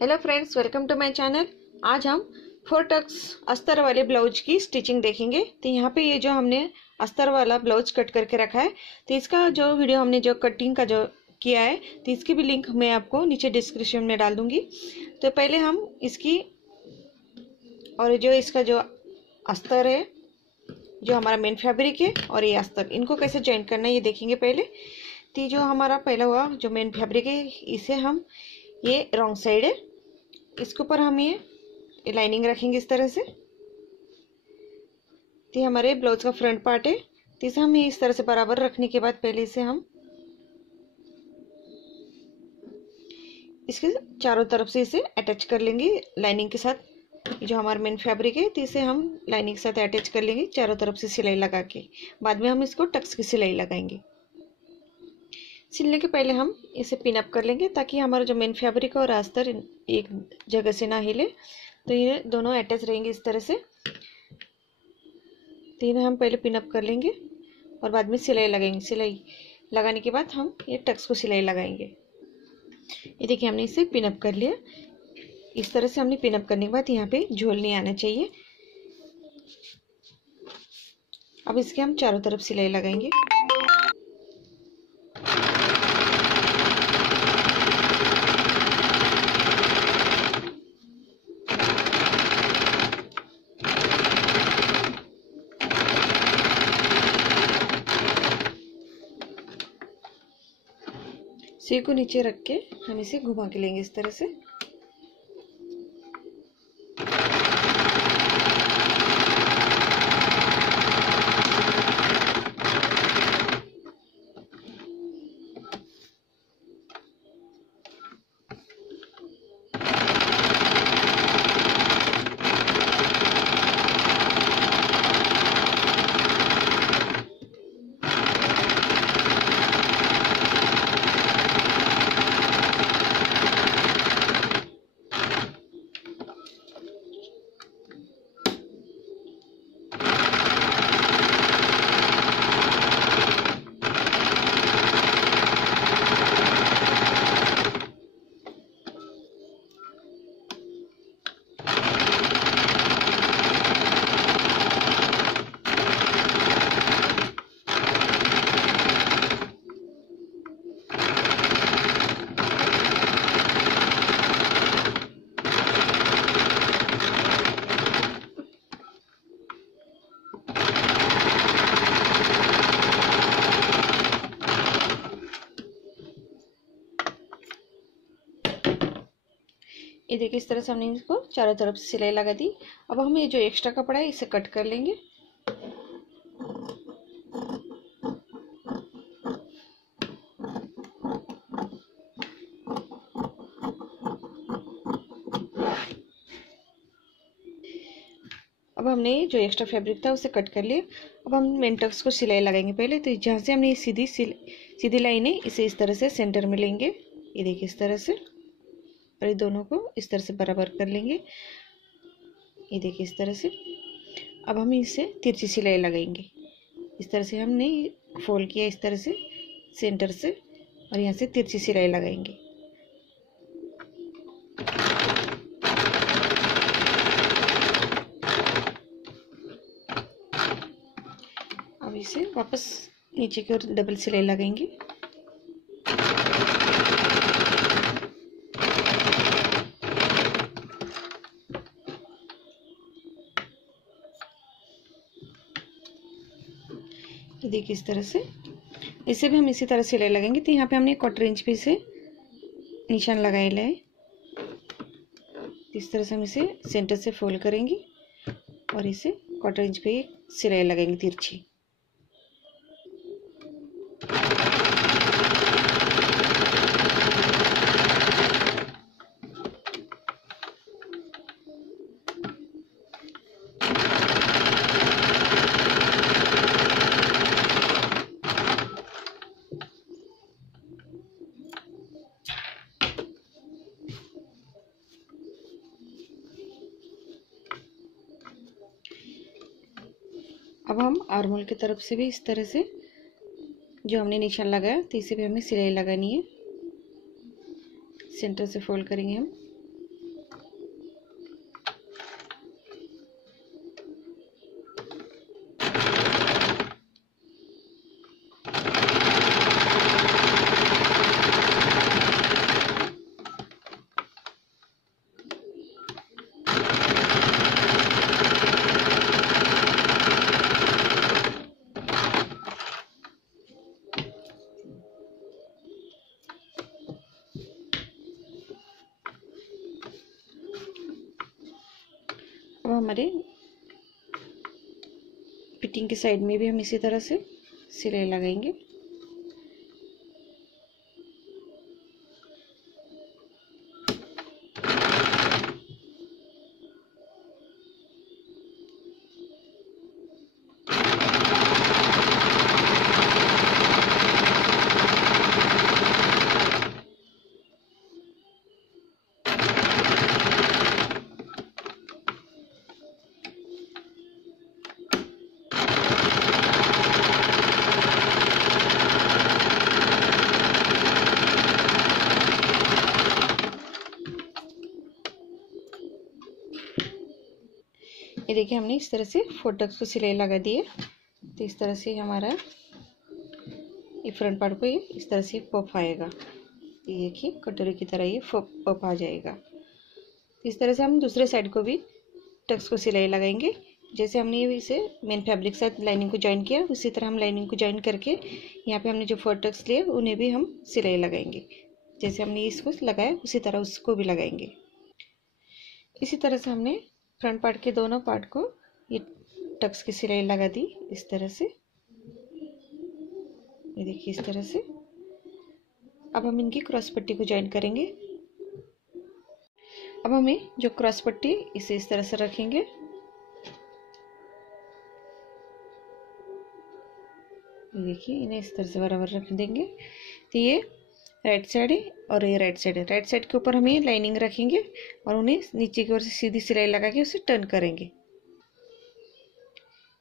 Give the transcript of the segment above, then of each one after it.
Hello friends, welcome to my channel. आज हम 4 Tux अस्तर वाले ब्लाउज की स्टिचिंग देखेंगे। तो यहाँ पे ये जो हमने अस्तर वाला ब्लाउज कट करके रखा है, तो इसका जो वीडियो हमने जो कटिंग का जो किया है, तो इसकी भी लिंक मैं आपको नीचे डिस्क्रिप्शन में डाल दूंगी। तो पहले हम इसकी और जो इसका जो अस्तर है, जो हमारा मेन फैब्रिक है और ये अस्तर, इनको कैसे जॉइन करना है ये देखेंगे पहले। तो जो हमारा पहला हुआ जो मेन फैब्रिक है, इसे हम ये रॉन्ग साइड है, इसके ऊपर हम ये लाइनिंग रखेंगे इस तरह से। तो हमारे ब्लाउज का फ्रंट पार्ट है, तो इसे हम इस तरह से बराबर रखने के बाद पहले इसे हम इसके चारों तरफ से इसे अटैच कर लेंगे लाइनिंग के साथ। जो हमारा मेन फैब्रिक है, तो इसे हम लाइनिंग के साथ अटैच कर लेंगे चारों तरफ से सिलाई लगा के। बाद में हम इसको टक्स की सिलाई लगाएंगे। सिलने के पहले हम इसे पिन अप कर लेंगे ताकि हमारा जो मेन फैब्रिक और अस्तर एक जगह से ना हिले, तो ये दोनों अटैच रहेंगे इस तरह से। तो इन्हें हम पहले पिन अप कर लेंगे और बाद में सिलाई लगाएंगे। सिलाई लगाने के बाद हम ये टक्स को सिलाई लगाएंगे। ये देखिए, हमने इसे पिन अप कर लिया। इस तरह से हमने पिन अप करने के बाद यहाँ पे झोल नहीं आना चाहिए। अब इसके हम चारों तरफ सिलाई लगाएंगे। सुई को नीचे रख के हम इसे घुमा के लेंगे इस तरह से। ये देखिए, इस तरह से हमने इसको चारों तरफ से सिलाई लगा दी। अब हम ये जो एक्स्ट्रा कपड़ा है इसे कट कर लेंगे। अब हमने जो एक्स्ट्रा फैब्रिक था उसे कट कर लिया। अब हम मेन टक्स को सिलाई लगाएंगे पहले। तो जहाँ से हमने सीधी लाइन है, इसे इस तरह से सेंटर में लेंगे। ये देखिए, इस तरह से, और ये दोनों को इस तरह से बराबर कर लेंगे। ये देखिए, इस तरह से। अब हम इसे तिरछी सिलाई लगाएंगे। इस तरह से हमने फोल्ड किया इस तरह से सेंटर से, और यहाँ से तिरछी सिलाई लगाएंगे। अब इसे वापस नीचे की ओर डबल सिलाई लगाएंगे। ये देखिए, इस तरह से। इसे भी हम इसी तरह सिलाई लगाएंगे। तो यहाँ पे हमने 1/4 इंच पे इसे निशान लगाया है। इस तरह से हम इसे सेंटर से फोल्ड करेंगे और इसे 1/4 इंच पे सिलाई लगाएंगे तिरछी। अब हम आर्मोल की तरफ से भी इस तरह से जो हमने निशान लगाया, तो इसे भी हमें सिलाई लगानी है। सेंटर से फोल्ड करेंगे हम। अब हमारे फिटिंग के साइड में भी हम इसी तरह से सिलाई लगाएंगे। ये देखिए हमने इस तरह से 4 टक्स को सिलाई लगा दी है। तो इस तरह से हमारा ये फ्रंट पार्ट को ये इस तरह से पफ आएगा। ये देखिए कटोरी की तरह ये पफ आ जाएगा। इस तरह से हम दूसरे साइड को भी टक्स को सिलाई लगाएंगे। जैसे हमने इसे मेन फैब्रिक से लाइनिंग को ज्वाइन किया, उसी तरह हम लाइनिंग को ज्वाइन करके यहाँ पे हमने जो 4 टक्स लिए उन्हें भी हम सिलाई लगाएंगे। जैसे हमने इसको लगाया उसी तरह उसको भी लगाएंगे। इसी तरह से हमने फ्रंट पार्ट के दोनों पार्ट को ये टक्स की सिलाई लगा दी इस तरह से। ये देखिए इस तरह से। अब हम इनकी क्रॉस पट्टी को ज्वाइन करेंगे। अब हमें जो क्रॉस पट्टी इसे इस तरह से रखेंगे। देखिए इन्हें इस तरह से बराबर रख देंगे। तो ये राइट साइड है और ये राइट साइड है। राइट साइड के ऊपर हम ये लाइनिंग रखेंगे और उन्हें नीचे की ओर से सीधी सिलाई लगा के उसे टर्न करेंगे।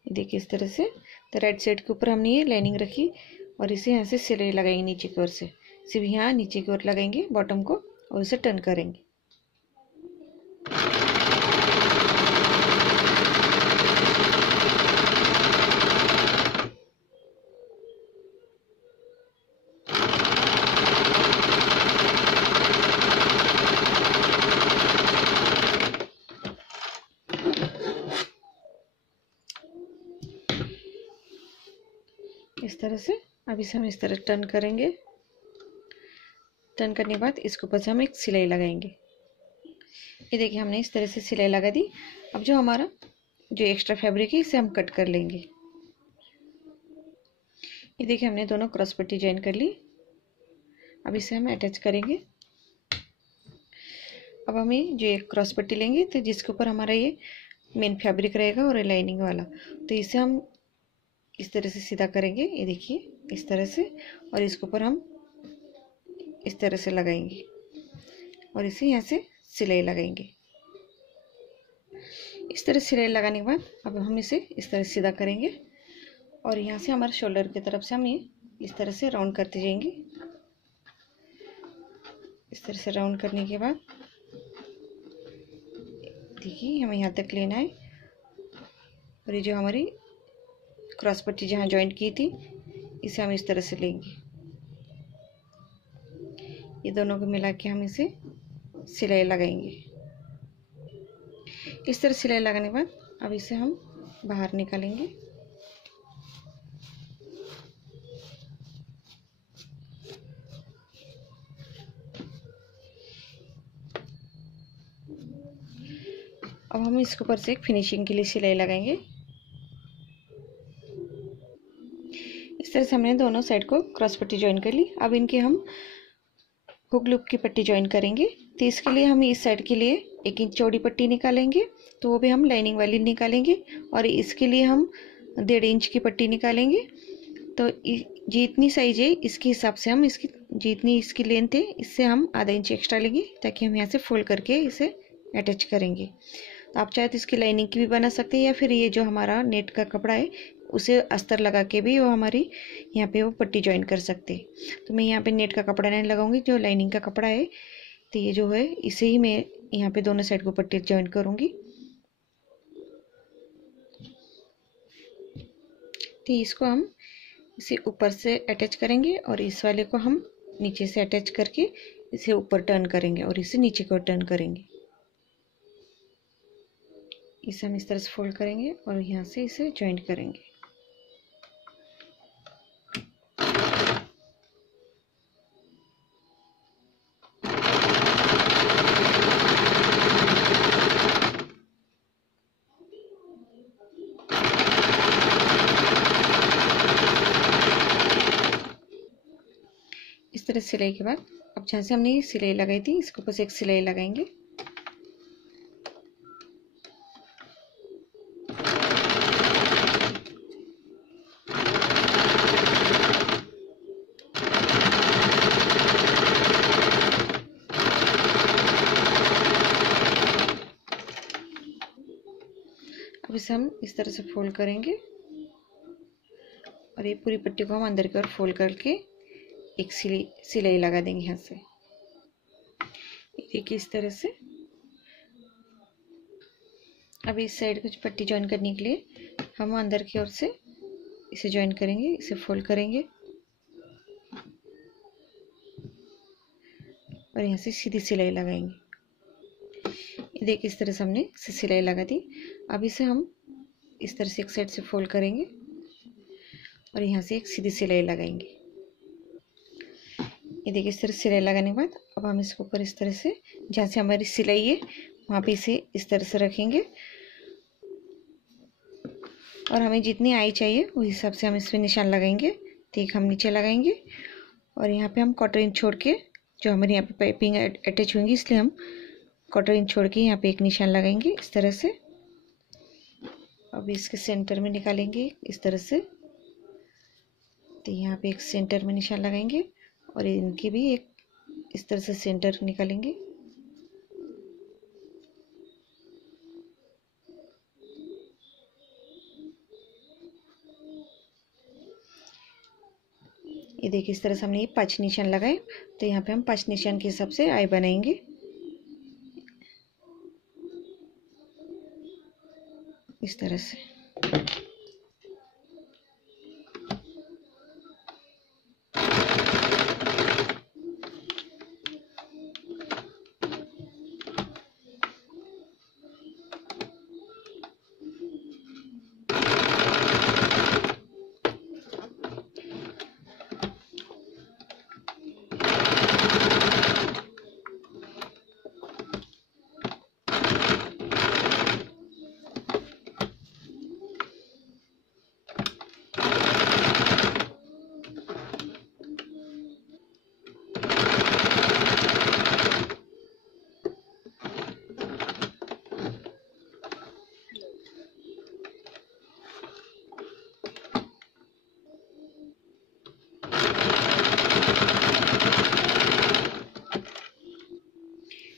देखिए इस तरह से। तो राइट साइड के ऊपर हमने ये लाइनिंग रखी और इसे यहाँ से सिलाई लगाएंगे नीचे की ओर से। सिर्फ यहाँ नीचे की ओर लगाएंगे बॉटम को और उसे टर्न करेंगे। इस तरह से अब इसे हम इस तरह टर्न करेंगे। टर्न करने के बाद इसके ऊपर से हम एक सिलाई लगाएंगे। ये देखिए हमने इस तरह से सिलाई लगा दी। अब जो हमारा जो एक्स्ट्रा फैब्रिक है इसे हम कट कर लेंगे। ये देखिए हमने दोनों क्रॉस पट्टी ज्वाइन कर ली। अब इसे हम अटैच करेंगे। अब हमें जो एक क्रॉस पट्टी लेंगे तो जिसके ऊपर हमारा ये मेन फैब्रिक रहेगा और लाइनिंग वाला, तो इसे हम इस तरह से सीधा करेंगे। ये देखिए इस तरह से। और इसके ऊपर हम इस तरह से लगाएंगे और इसे यहाँ से सिलाई लगाएंगे। इस तरह सिलाई लगाने के बाद अब हम इसे इस तरह सीधा करेंगे और यहाँ से हमारे शोल्डर की तरफ से हम ये इस तरह से राउंड करते जाएंगे। इस तरह से राउंड करने के बाद देखिए हमें यहाँ तक लेना है और ये जो हमारी क्रॉस पट्टी जहाँ जॉइंट की थी इसे हम इस तरह से लेंगे। ये दोनों को मिला के हम इसे सिलाई लगाएंगे। इस तरह सिलाई लगाने के बाद अब इसे हम बाहर निकालेंगे। अब हम इसके ऊपर से एक फिनिशिंग के लिए सिलाई लगाएंगे। इस तरह से हमने दोनों साइड को क्रॉस पट्टी ज्वाइन कर ली। अब इनके हम हुक लूप की पट्टी ज्वाइन करेंगे। तो इसके लिए हम इस साइड के लिए 1 इंच चौड़ी पट्टी निकालेंगे, तो वो भी हम लाइनिंग वाली निकालेंगे। और इसके लिए हम 1.5 इंच की पट्टी निकालेंगे। तो जितनी साइज है इसके हिसाब से हम इसकी जितनी इसकी लेंथ है इससे हम आधा इंच एक्स्ट्रा लेंगे, ताकि हम यहाँ से फोल्ड करके इसे अटैच करेंगे। तो आप चाहे तो इसकी लाइनिंग की भी बना सकते हैं, या फिर ये जो हमारा नेट का कपड़ा है उसे अस्तर लगा के भी वो हमारी यहाँ पे वो पट्टी ज्वाइन कर सकते हैं। तो मैं यहाँ पे नेट का कपड़ा नहीं लगाऊंगी, जो लाइनिंग का कपड़ा है तो ये जो है इसे ही मैं यहाँ पे दोनों साइड को पट्टी ज्वाइन करूँगी। तो इसको हम इसे ऊपर से अटैच करेंगे और इस वाले को हम नीचे से अटैच करके इसे ऊपर टर्न करेंगे और इसे नीचे को टर्न करेंगे। इसे हम इस तरह से फोल्ड करेंगे और यहाँ से इसे ज्वाइंट करेंगे। तरह सिलाई के बाद अब जहाँ से हमने सिलाई लगाई थी इसके ऊपर से एक सिलाई लगाएंगे। अब इसे हम इस तरह से फोल्ड करेंगे और ये पूरी पट्टी को हम अंदर की ओर फोल्ड करके एक सिलाई लगा देंगे यहाँ से। देखिए इस तरह से। अब इस साइड कुछ पट्टी ज्वाइन करने के लिए हम अंदर की ओर से इसे ज्वाइन करेंगे, इसे फोल्ड करेंगे और यहाँ से सीधी सिलाई लगाएंगे। देखिए इस तरह से हमने इसे सिलाई लगा दी। अब इसे हम इस तरह से एक साइड से फोल्ड करेंगे और यहाँ से एक सीधी सिलाई लगाएंगे। ये देखिए इस तरह सिलाई लगाने के बाद अब हम इसके ऊपर इस तरह से जहाँ से हमारी सिलाई है वहाँ पे इसे इस तरह से रखेंगे और हमें जितनी आई चाहिए उस हिसाब से हम इस पर निशान लगाएंगे। तो एक हम नीचे लगाएंगे और यहाँ पे हम 1/4 इंच छोड़ के, जो हमारे यहाँ पे पाइपिंग अटैच होंगी इसलिए हम 1/4 इंच छोड़ के यहाँ पे एक निशान लगाएंगे इस तरह से। अब इसके सेंटर में निकालेंगे इस तरह से। तो यहाँ पे एक सेंटर में निशान लगाएंगे और इनके भी एक इस तरह से सेंटर निकालेंगे। ये देखिए इस तरह से हमने ये 5 निशान लगाए। तो यहाँ पे हम 5 निशान के हिसाब से आई बनाएंगे इस तरह से।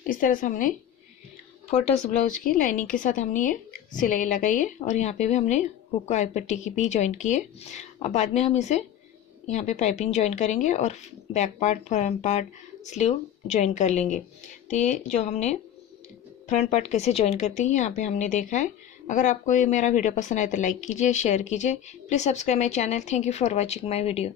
इस तरह से हमने 4 टक्स ब्लाउज की लाइनिंग के साथ हमने ये सिलाई लगाई है और यहाँ पे भी हमने हुक को आई पट्टी की भी ज्वाइन की है। अब बाद में हम इसे यहाँ पे पाइपिंग ज्वाइन करेंगे और back part, front part, sleeve join कर लेंगे। तो ये जो हमने फ्रंट पार्ट कैसे ज्वाइन करती है यहाँ पे हमने देखा है। अगर आपको ये मेरा वीडियो पसंद आए तो लाइक कीजिए, शेयर कीजिए। Please subscribe my channel. Thank you for watching my video.